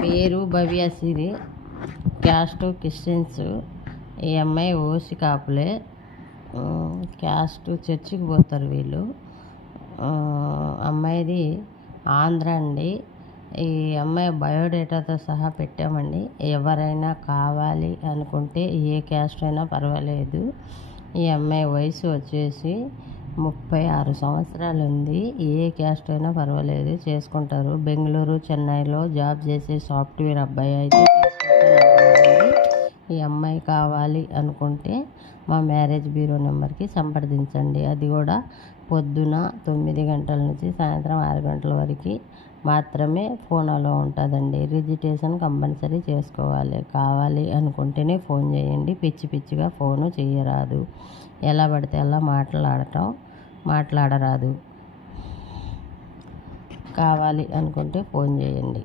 పేరు Bhavyasri, caste Christians. ఈ అమ్మాయి ఓసి కాపులే. క్యాస్ట్ చర్చికి పోతారు వీళ్ళు. అమ్మాయిది ఆంధ్ర అండి. ఈ అమ్మాయి బయోడేటాతో సహా పెట్టామండి. ఎవరైనా కావాలి అనుకుంటే ఏ క్యాస్ట్ అయినా పర్వాలేదు. ఈ అమ్మాయి వయసు వచ్చేసి 36 సంవత్సరాలు ఉంది. ఏ క్యాస్ట్ అయినా పర్వాలేదు, చేసుకుంటారు. బెంగళూరు, చెన్నైలో జాబ్ చేసే సాఫ్ట్వేర్ అబ్బాయి అయితే చేసుకుంటారు. ఈ అమ్మాయి కావాలి అనుకుంటే మా మ్యారేజ్ బ్యూరో నెంబర్కి సంప్రదించండి. అది కూడా పొద్దున 9 గంటల నుంచి సాయంత్రం 6 గంటల వరకు మాత్రమే ఫోన్ అలో ఉంటుందండి. రిజిస్ట్రేషన్ కంపల్సరీ చేసుకోవాలి. కావాలి అనుకుంటేనే ఫోన్ చేయండి. పిచ్చి పిచ్చిగా ఫోను చేయరాదు. ఎలా పడితే అలా మాట్లాడరాదు. కావాలి అనుకుంటే ఫోన్ చేయండి.